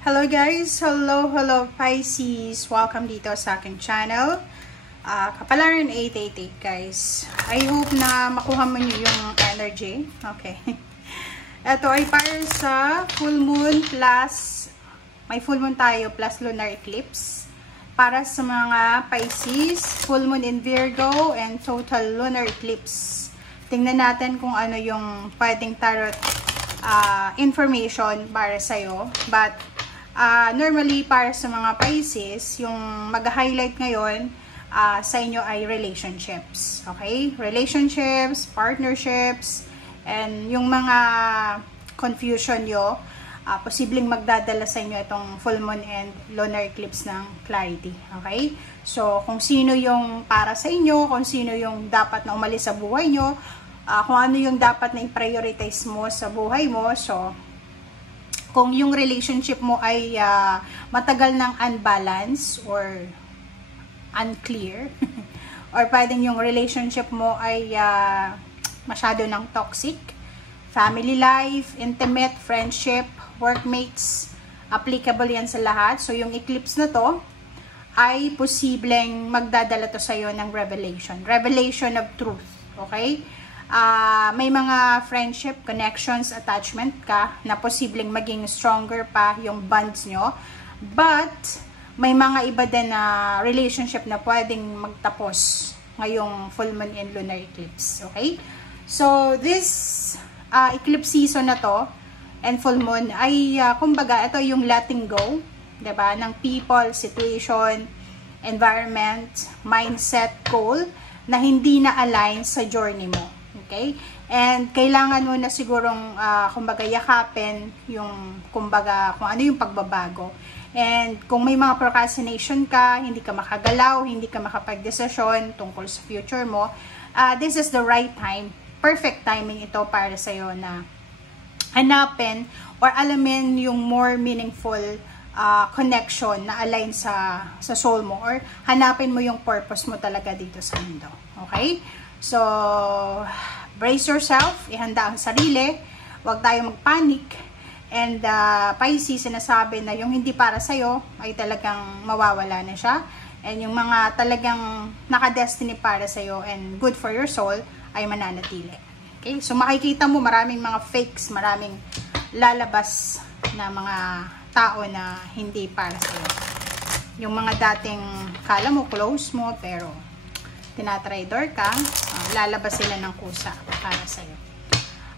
Hello guys! Hello Pisces! Welcome dito sa aking channel. Kapalaran 888 guys. I hope na makuha mo nyo yung energy. Okay. Ito ay para sa full moon plus, may full moon tayo plus lunar eclipse. Para sa mga Pisces, full moon in Virgo and total lunar eclipse. Tingnan natin kung ano yung pwedeng tarot information para sa'yo. But normally, para sa mga Pisces, yung mag-highlight ngayon sa inyo ay relationships. Okay? Relationships, partnerships, and yung mga confusion nyo, posibleng magdadala sa inyo itong full moon and lunar eclipse ng clarity. Okay? So, kung sino yung para sa inyo, kung sino yung dapat na umalis sa buhay nyo, kung ano yung dapat na i-prioritize mo sa buhay mo. So, kung yung relationship mo ay matagal ng unbalance or unclear, or pwedeng yung relationship mo ay masyado ng toxic, family life, intimate, friendship, workmates, applicable yan sa lahat. So, yung eclipse na to ay posibleng magdadala to sa'yo ng revelation of truth. Okay? May mga friendship, connections, attachment ka na posibleng maging stronger pa yung bonds nyo. But, may mga iba din na relationship na pwedeng magtapos ngayong full moon and lunar eclipse. Okay? So, this eclipse season na to and full moon ay, kumbaga, ito yung letting go, diba? Ng people, situation, environment, mindset, goal na hindi na align sa journey mo. Okay? And kailangan mo na sigurong kumbaga yakapin yung kumbaga kung ano yung pagbabago. And kung may mga procrastination ka, hindi ka makagalaw, hindi ka makapag-desisyon tungkol sa future mo, this is the right time, perfect timing ito para sa'yo na hanapin or alamin yung more meaningful connection na align sa soul mo, or hanapin mo yung purpose mo talaga dito sa mundo. Okay? So, brace yourself, ihanda ang sarili, huwag tayo magpanic, and Pisces, sinasabi na yung hindi para sa'yo ay talagang mawawala na siya, and yung mga talagang naka-destiny para sa'yo and good for your soul ay mananatili. Okay? So, makikita mo maraming mga fakes, maraming lalabas na mga tao na hindi para sa'yo. Yung mga dating kala mo, close mo, pero tinatrader ka, lalabas sila ng kusa para sa'yo.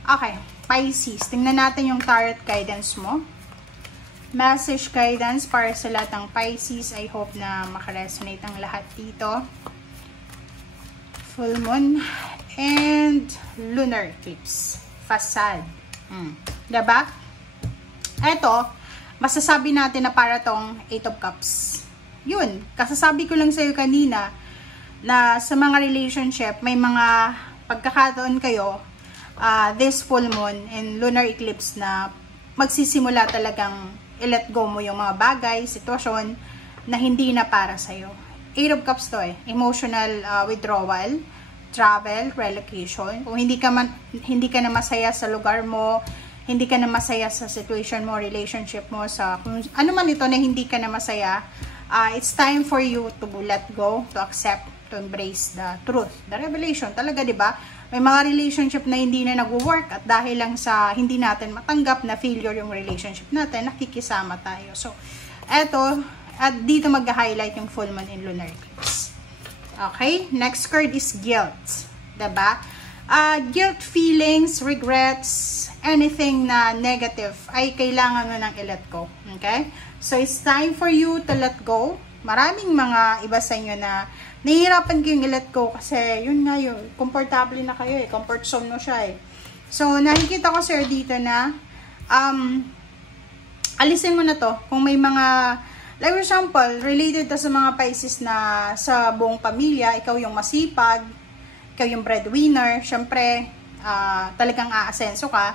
Okay, Pisces, tingnan natin yung tarot guidance mo. Message guidance para sa lahat ng Pisces. I hope na makaresonate ang lahat dito. Full moon and lunar eclipse. Facade. Diba? Eto, masasabi natin na para tong 8 of Cups. Yun, kasasabi ko lang sa'yo kanina na sa mga relationship, may mga pagkakataon kayo, this full moon and lunar eclipse na magsisimula talagang i-let go mo yung mga bagay, sitwasyon na hindi na para sa'yo. 8 of Cups to emotional withdrawal, travel, relocation. Kung hindi ka na masaya sa lugar mo, hindi ka na masaya sa situation mo, relationship mo, sa kung ano man ito na hindi ka na masaya, it's time for you to let go, to accept, to embrace the truth, the revelation. Talaga, di ba? May mga relationship na hindi na nag-work at dahil lang sa hindi natin matanggap na failure yung relationship natin, nakikisama tayo. So, eto, at dito mag-highlight yung full moon in lunar eclipse. Okay? Next card is guilt. Diba? Guilt, feelings, regrets, anything na negative ay kailangan mo nang i-let go. Okay? So, it's time for you to let go. Maraming mga iba sa inyo na nahihirapan kayong i-let go kasi yun nga yun, comfortable na kayo comfort zone mo siya So, nakikita ko sir dito na alisin mo na to kung may mga, like for example, related to sa mga Pisces na sa buong pamilya, ikaw yung masipag, ikaw yung breadwinner, syempre talagang aasenso ka,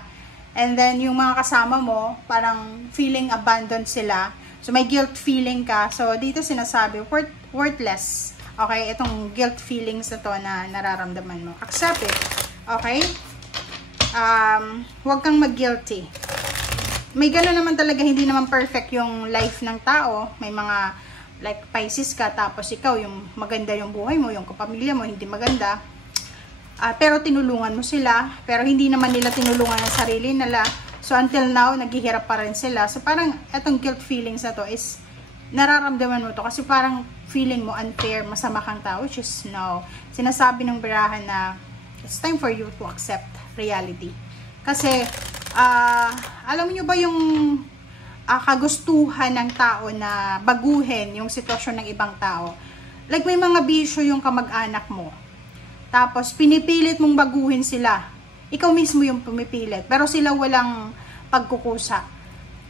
and then yung mga kasama mo parang feeling abandoned sila. So, may guilt feeling ka. So, dito sinasabi, worthless. Okay? Itong guilt feelings na to na nararamdaman mo. Accept it. Okay? Huwag kang mag-guilty. may gano'n naman talaga, hindi naman perfect yung life ng tao. May mga, like Pisces ka, tapos ikaw, yung maganda yung buhay mo, yung kapamilya mo, hindi maganda. Pero tinulungan mo sila, pero hindi naman nila tinulungan ang sarili nila. So, until now, naghihirap pa rin sila. So, parang, etong guilt feelings na to is, nararamdaman mo to kasi parang feeling mo unfair, masama kang tao, which is no. Sinasabi ng barahan na, it's time for you to accept reality. Kasi, alam niyo ba yung kagustuhan ng tao na baguhin yung sitwasyon ng ibang tao? Like, may mga bisyo yung kamag-anak mo. Tapos, pinipilit mong baguhin sila. Ikaw mismo yung pumipilit. Pero sila walang pagkukusa.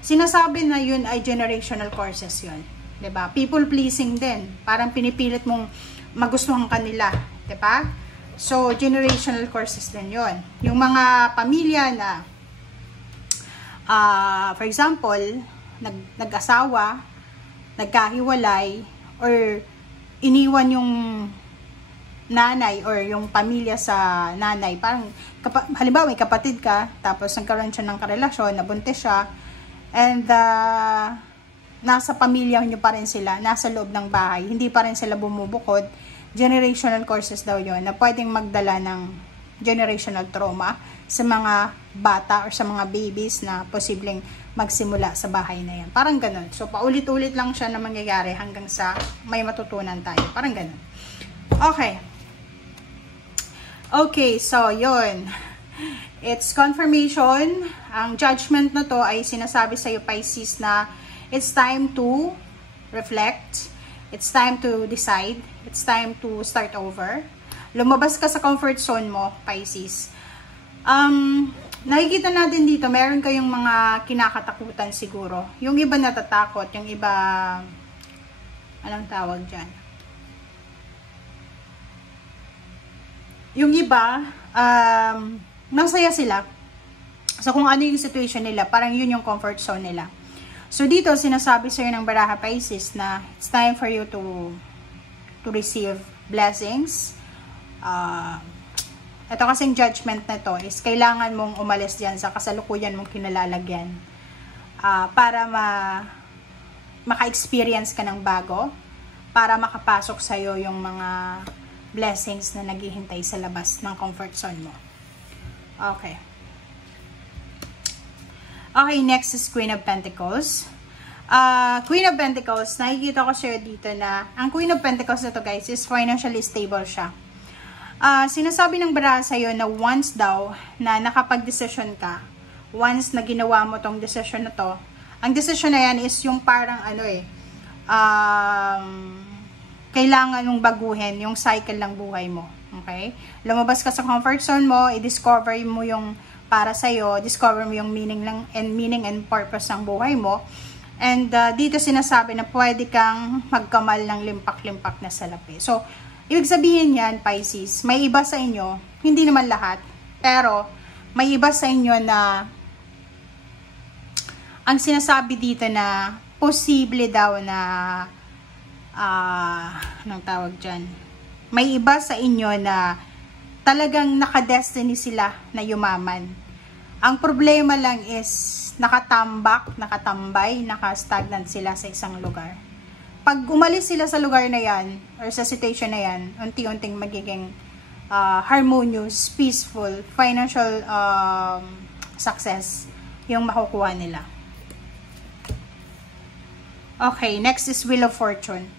Sinasabi na yun ay generational curses yun. 'Di ba? People pleasing din. Parang pinipilit mong magustuhan kanila. 'Di ba? So, generational curses din yun. Yung mga pamilya na, for example, nag-asawa, nagkahiwalay, or iniwan yung nanay or yung pamilya sa nanay. Parang, halimbawa, may kapatid ka, tapos nagkaroon siya ng karelasyon, nabuntis siya, and nasa pamilya nyo pa rin sila, nasa loob ng bahay, hindi pa rin sila bumubukod. Generational curses daw yon na pwedeng magdala ng generational trauma sa mga bata or sa mga babies na posibleng magsimula sa bahay na yan. Parang ganun. So, paulit-ulit lang siya na mangyayari hanggang sa may matutunan tayo. Parang ganun. Okay. Okay, so yun. It's confirmation. Ang judgment na to ay sinasabi sa iyo, Pisces, na it's time to reflect. It's time to decide. It's time to start over. Lumabas ka sa comfort zone mo, Pisces. Nakikita natin dito, meron kayong mga kinakatakutan siguro. Yung iba natatakot, yung iba, anong tawag dyan? Yung iba, masaya sila. So, kung ano yung situation nila, parang yun yung comfort zone nila. So, dito, sinasabi sa'yo ng baraha, Pisces, na it's time for you to receive blessings. Ito kasing judgment na to is kailangan mong umalis dyan sa kasalukuyan mong kinalalagyan para maka-experience ka ng bago, para makapasok sa'yo yung mga blessings na naghihintay sa labas ng comfort zone mo. Okay. Okay, next is Queen of Pentacles. Queen of Pentacles, nakikita ko siya dito na ang Queen of Pentacles na to, guys, is financially stable siya. Sinasabi ng baraha sa'yo na once daw na nakapag-desisyon ka, once na ginawa mo tong desisyon na to, ang desisyon na yan is yung parang kailangan mong baguhin yung cycle ng buhay mo. Okay? Lumabas ka sa comfort zone mo, i-discover mo yung para sa'yo, discover mo yung meaning and purpose ng buhay mo. And dito sinasabi na pwede kang magkamal ng limpak-limpak na salapi. So, ibig sabihin yan, Pisces, may iba sa inyo, hindi naman lahat, pero may iba sa inyo na ang sinasabi dito na posible daw na anong tawag dyan? May iba sa inyo na talagang nakadestiny sila na yumaman. Ang problema lang is nakatambay, nakastagnant sila sa isang lugar. Pag umalis sila sa lugar na yan, or sa situation na yan, unti-unting magiging harmonious, peaceful, financial success yung makukuha nila. Okay, next is Wheel of Fortune.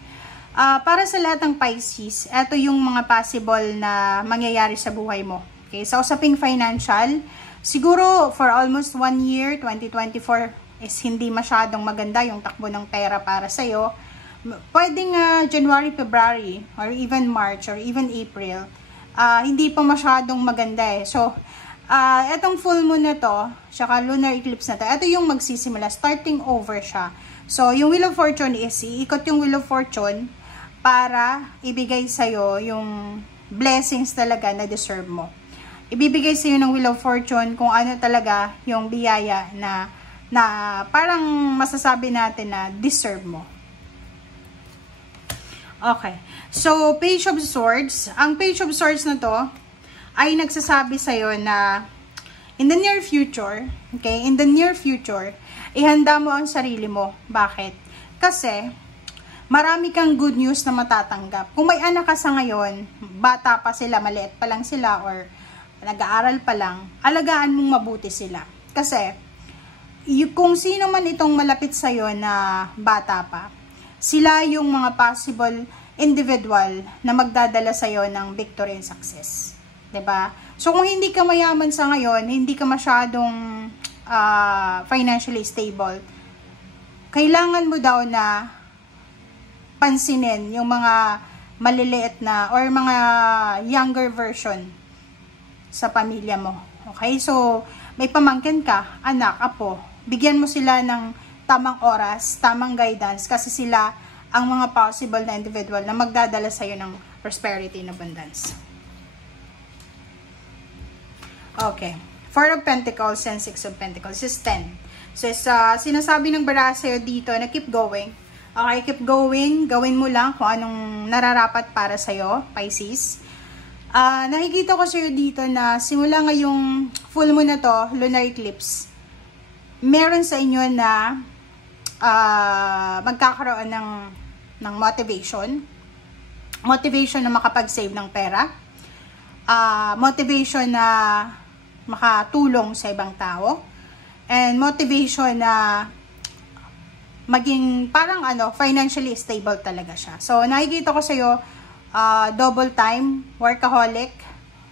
Para sa lahat ng Pisces, ito yung mga possible na mangyayari sa buhay mo. Okay, sa usaping financial, siguro for almost 1 year, 2024, is hindi masyadong maganda yung takbo ng pera para sa'yo. Pwedeng January, February, or even March, or even April, hindi pa masyadong maganda eh. So, etong full moon na to, saka lunar eclipse na to, ito yung magsisimula, starting over siya. So, yung Wheel of Fortune is, iikot yung Wheel of Fortune para ibigay sa'yo yung blessings talaga na deserve mo. Ibibigay sa'yo ng Wheel of Fortune kung ano talaga yung biyaya na parang masasabi natin na deserve mo. Okay. So, Page of Swords. Ang Page of Swords na to ay nagsasabi sa'yo na in the near future, okay, in the near future, ihanda mo ang sarili mo. Bakit? Kasi, marami kang good news na matatanggap. Kung may anak ka sa ngayon, bata pa sila, maliit pa lang sila, or nag-aaral pa lang, alagaan mong mabuti sila. Kasi, kung sino man itong malapit sa'yo na bata pa, sila yung mga possible individual na magdadala sa'yo ng victory and success. 'Di ba? So, kung hindi ka mayaman sa ngayon, hindi ka masyadong financially stable, kailangan mo daw na pansinin yung mga maliliit na or mga younger version sa pamilya mo. Okay? So, may pamangkin ka, anak, apo, bigyan mo sila ng tamang oras, tamang guidance, kasi sila ang mga possible na individual na magdadala sa'yo ng prosperity and abundance. Okay. Four of Pentacles and Six of Pentacles is 10. So, sinasabi ng baraha sa'yo dito na keep going. Okay, keep going. Gawin mo lang kung anong nararapat para sa'yo, Pisces. Nakikita ko sa'yo dito na simula ngayong full moon na to, lunar eclipse, meron sa inyo na magkakaroon ng motivation. Motivation na makapag-save ng pera. Motivation na makatulong sa ibang tao. And motivation na maging parang financially stable talaga siya. So, nakikita ko sa'yo, double time, workaholic,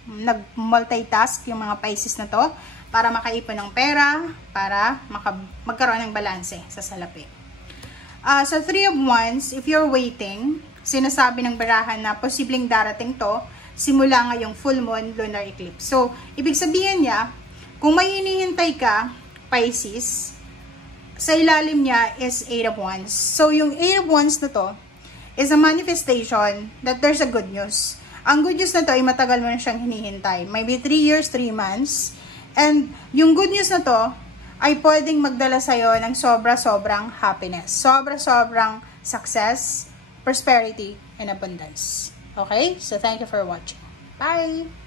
nag-multitask yung mga Pisces na to para makaipon ng pera, para magkaroon ng balanse sa salapi. Sa Three of Wands, if you're waiting, sinasabi ng barahan na posibleng darating to simula ngayong full moon lunar eclipse. So, ibig sabihin niya, kung may hinihintay ka, Pisces, sa ilalim niya is Eight of Wands. So, yung Eight of Wands na to is a manifestation that there's a good news. Ang good news na to ay matagal mo na siyang hinihintay. Maybe 3 years, 3 months. And yung good news na to ay pwedeng magdala sa'yo ng sobra-sobrang happiness. Sobra-sobrang success, prosperity, and abundance. Okay? So, thank you for watching. Bye!